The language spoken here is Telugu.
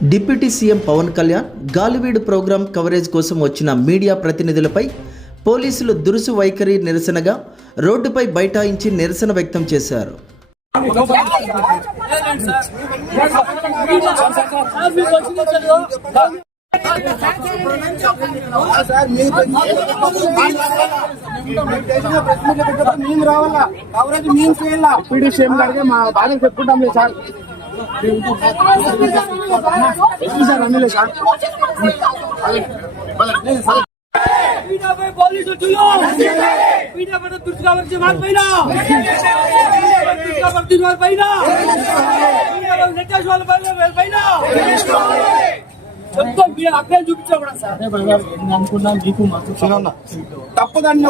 Deputy CM Pawan Kalyan Galiveedu program coverage కోసం వచ్చిన మీడియా ప్రతినిధులపై పోలీసులు దురుసు వైఖరి నిరసనగా రోడ్డుపై బైఠాయించి నిరసన వ్యక్తం చేశారు. అక్కడ చూపించా కూడా సార్ అనుకున్నా మీకు తప్పదని